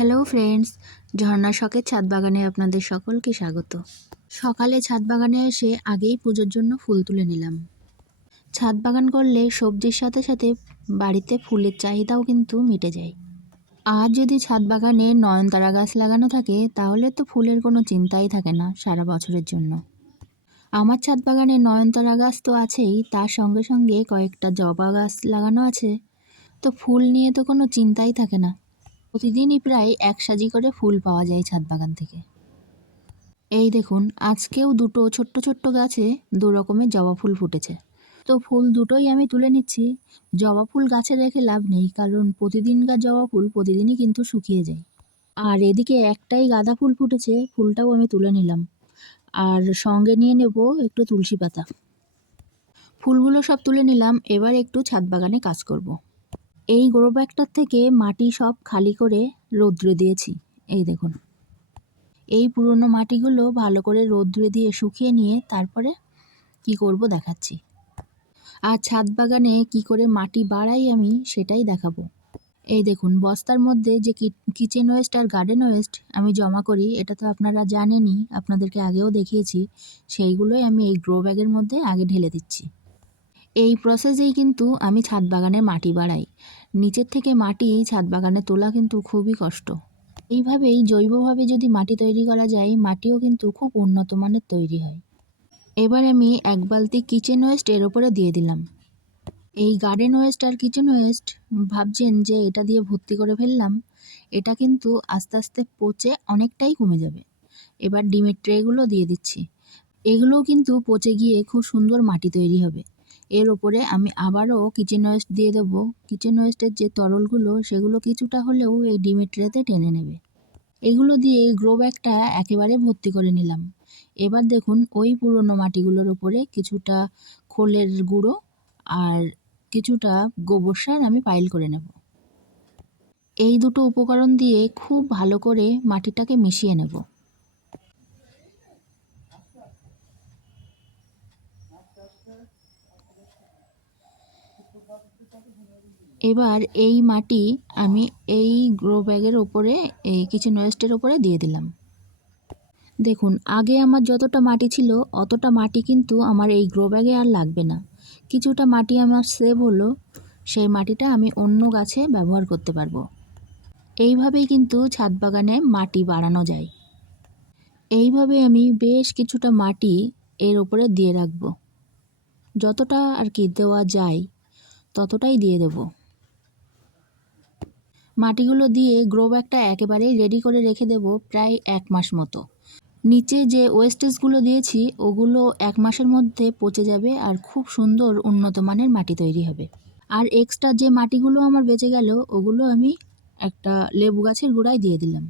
Hello friends, ঝর্ণা শখের ছাদ বাগানে আপনাদের সকলকে স্বাগত। সকালে ছাদ বাগানে এসে আগেই পুজোর জন্য ফুল তুলে নিলাম। ছাদ বাগান করলে সবজির সাথে সাথে বাড়িতে ফুলের চাহিদাও কিন্তু মিটে যায়। আর যদি ছাদ বাগানে নয়নতারা গাছ লাগানো থাকে তাহলে তো ফুলের কোনো চিন্তাই থাকে না সারা বছরের জন্য। আমার ছাদ বাগানে নয়নতারা গাছ তো আছেই, তার সঙ্গে সঙ্গে কয়েকটা জবা গাছ লাগানো আছে, তো ফুল নিয়ে তো কোনো চিন্তাই থাকে না। প্রতিদিনই প্রায় এক সাজি করে ফুল পাওয়া যায় ছাদ বাগান থেকে। এই দেখুন, আজকেও দুটো ছোট্ট ছোট্ট গাছে দু রকমের জবা ফুল ফুটেছে। তো ফুল দুটোই আমি তুলে নিচ্ছি। জবা ফুল গাছে রেখে লাভ নেই, কারণ প্রতিদিনকার জবা ফুল প্রতিদিনই কিন্তু শুকিয়ে যায়। আর এদিকে একটাই গাঁদা ফুল ফুটেছে, ফুলটাও আমি তুলে নিলাম। আর সঙ্গে নিয়ে নেব একটু তুলসী পাতা। ফুলগুলো সব তুলে নিলাম, এবার একটু ছাদ বাগানে কাজ করব। এই গ্রো ব্যাগটার থেকে মাটি সব খালি করে রৌদ্রে দিয়েছি। এই দেখুন, এই পুরনো মাটিগুলো ভালো করে রৌদ্রে দিয়ে শুকিয়ে নিয়ে তারপরে কি করব দেখাচ্ছি। আর ছাদ বাগানে কি করে মাটি বাড়াই আমি সেটাই দেখাবো। এই দেখুন, বস্তার মধ্যে যে কিচেন ওয়েস্ট আর গার্ডেন ওয়েস্ট আমি জমা করি, এটা তো আপনারা জানেনই, আপনাদেরকে আগেও দেখিয়েছি। সেইগুলোই আমি এই গ্রো ব্যাগের মধ্যে আগে ঢেলে দিচ্ছি। এই প্রসেসেই কিন্তু আমি ছাদ বাগানের মাটি বাড়াই। নিচের থেকে মাটি ছাদ বাগানে তোলা কিন্তু খুবই কষ্ট। এইভাবেই জৈবভাবে যদি মাটি তৈরি করা যায়, মাটিও কিন্তু খুব উন্নত মানের তৈরি হয়। এবার আমি এক বালতি কিচেন ওয়েস্ট এর ওপরে দিয়ে দিলাম। এই গার্ডেন ওয়েস্ট আর কিচেন ওয়েস্ট ভাবছেন যে এটা দিয়ে ভর্তি করে ফেললাম, এটা কিন্তু আস্তে আস্তে পচে অনেকটাই কমে যাবে। এবার ডিমের ট্রেগুলো দিয়ে দিচ্ছি। এগুলোও কিন্তু পচে গিয়ে খুব সুন্দর মাটি তৈরি হবে। এর ওপরে আমি আবারও কিচেন ওয়েস্ট দিয়ে দেবো। কিচেন ওয়েস্টের যে তরলগুলো সেগুলো কিছুটা হলেও এই ডিমের ট্রেতে টেনে নেবে। এগুলো দিয়ে গ্রো ব্যাগটা একেবারে ভর্তি করে নিলাম। এবার দেখুন, ওই পুরনো মাটিগুলোর ওপরে কিছুটা খোলের গুঁড়ো আর কিছুটা গোবর সার আমি পাইল করে নেব। এই দুটো উপকরণ দিয়ে খুব ভালো করে মাটিটাকে মিশিয়ে নেব। এবার এই মাটি আমি এই গ্রো ব্যাগের ওপরে, এই কিচেন ওয়েস্টের ওপরে দিয়ে দিলাম। দেখুন, আগে আমার যতটা মাটি ছিল অতটা মাটি কিন্তু আমার এই গ্রো ব্যাগে আর লাগবে না। কিছুটা মাটি আমার সেভ হলো, সেই মাটিটা আমি অন্য গাছে ব্যবহার করতে পারবো। এইভাবেই কিন্তু ছাদ বাগানে মাটি বাড়ানো যায়। এইভাবে আমি বেশ কিছুটা মাটি এর ওপরে দিয়ে রাখবো। যতটা আর কি দেওয়া যায় ততটাই দিয়ে দেব। মাটিগুলো দিয়ে গ্রো ব্যাগটা একেবারেই রেডি করে রেখে দেব প্রায় 1 মাস মতো। নিচে যে ওয়েস্টেজগুলো দিয়েছি ওগুলো 1 মাসের মধ্যে পচে যাবে আর খুব সুন্দর উন্নত মানের মাটি তৈরি হবে। আর এক্সট্রা যে মাটিগুলো আমার বেঁচে গেল ওগুলো আমি একটা লেবু গাছের গোড়ায় দিয়ে দিলাম।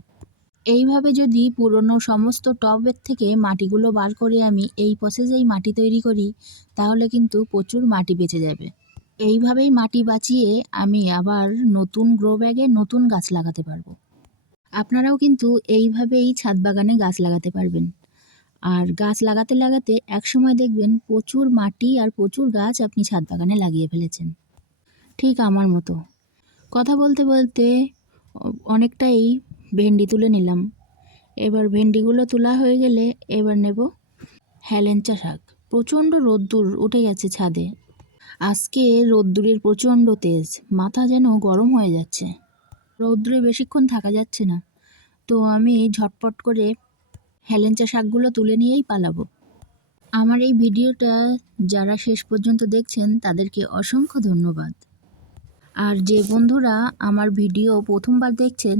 এইভাবে যদি পুরনো সমস্ত টবের থেকে মাটিগুলো বার করে আমি এই প্রসেসেই মাটি তৈরি করি, তাহলে কিন্তু প্রচুর মাটি বেঁচে যাবে। এইভাবেই মাটি বাঁচিয়ে আমি আবার নতুন গ্রো ব্যাগে নতুন গাছ লাগাতে পারবো। আপনারাও কিন্তু এইভাবেই ছাদ বাগানে গাছ লাগাতে পারবেন। আর গাছ লাগাতে লাগাতে একসময় দেখবেন প্রচুর মাটি আর প্রচুর গাছ আপনি ছাদ বাগানে লাগিয়ে ফেলেছেন, ঠিক আমার মতো। কথা বলতে বলতে অনেকটাই ভেন্ডি তুলে নিলাম। এবার ভেন্ডিগুলো তোলা হয়ে গেলে এবার নেব হেলেঞ্চা শাক। প্রচণ্ড রোদ্দুর উঠে গেছে ছাদে। আজকে রোদ্দুরের প্রচণ্ড তেজ, মাথা যেন গরম হয়ে যাচ্ছে। রৌদ্রে বেশিক্ষণ থাকা যাচ্ছে না, তো আমি ঝটপট করে হেলেঞ্চা শাকগুলো তুলে নিয়েই পালাবো। আমার এই ভিডিওটা যারা শেষ পর্যন্ত দেখছেন তাদেরকে অসংখ্য ধন্যবাদ। আর যে বন্ধুরা আমার ভিডিও প্রথমবার দেখছেন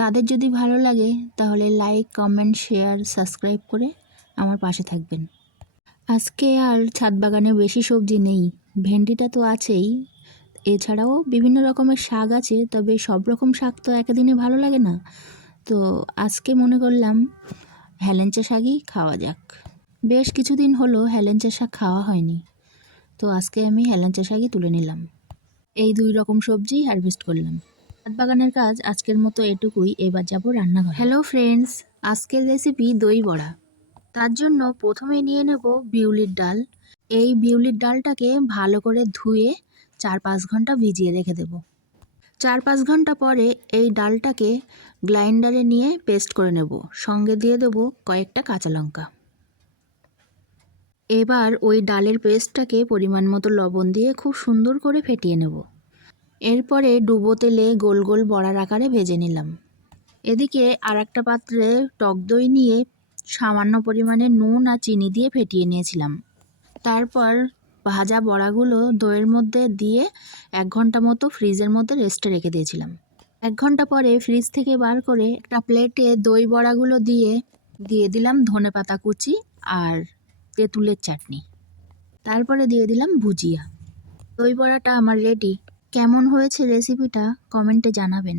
তাদের যদি ভালো লাগে তাহলে লাইক, কমেন্ট, শেয়ার, সাবস্ক্রাইব করে আমার পাশে থাকবেন। আজকে আর ছাদ বাগানে বেশি সবজি নেই, ভেন্ডিটা তো আছেই, এছাড়াও বিভিন্ন রকমের শাক আছে, তবে সব রকম শাক তো একদিনে ভালো লাগে না। তো আজকে মনে করলাম হেলেঞ্চা শাকই খাওয়া যাক। বেশ কিছুদিন হলো হেলেঞ্চা শাক খাওয়া হয়নি, তো আজকে আমি হেলেঞ্চা শাকই তুলে নিলাম। এই 2 রকম সবজি হারভেস্ট করলাম। ছাদ বাগানের কাজ আজকের মতো এটুকুই। এবার যাব রান্নাঘরে। হ্যালো ফ্রেন্ডস, আজকের রেসিপি দই বড়া। তার জন্য প্রথমে নিয়ে নেব বিউলির ডাল। এই বিউলির ডালটাকে ভালো করে ধুয়ে 4-5 ঘন্টা ভিজিয়ে রেখে দেব। 4-5 ঘন্টা পরে এই ডালটাকে গ্রাইন্ডারে নিয়ে পেস্ট করে নেব। সঙ্গে দিয়ে দেবো কয়েকটা কাঁচা লঙ্কা। এবার ওই ডালের পেস্টটাকে পরিমাণ মতো লবণ দিয়ে খুব সুন্দর করে ফেটিয়ে নেব। এরপরে ডুবো তেলে গোল গোল বড়ার আকারে ভেজে নিলাম। এদিকে আর একটা পাত্রে টক দই নিয়ে সামান্য পরিমাণে নুন আর চিনি দিয়ে ফেটিয়ে নিয়েছিলাম। তারপর ভাজা বড়াগুলো দইয়ের মধ্যে দিয়ে 1 ঘন্টা মতো ফ্রিজের মধ্যে রেস্টে রেখে দিয়েছিলাম। 1 ঘন্টা পরে ফ্রিজ থেকে বার করে একটা প্লেটে দই বড়াগুলো দিয়ে দিলাম ধনেপাতা কুচি আর তেঁতুলের চাটনি। তারপরে দিয়ে দিলাম ভুজিয়া। দই বড়াটা আমার রেডি। কেমন হয়েছে রেসিপিটা কমেন্টে জানাবেন।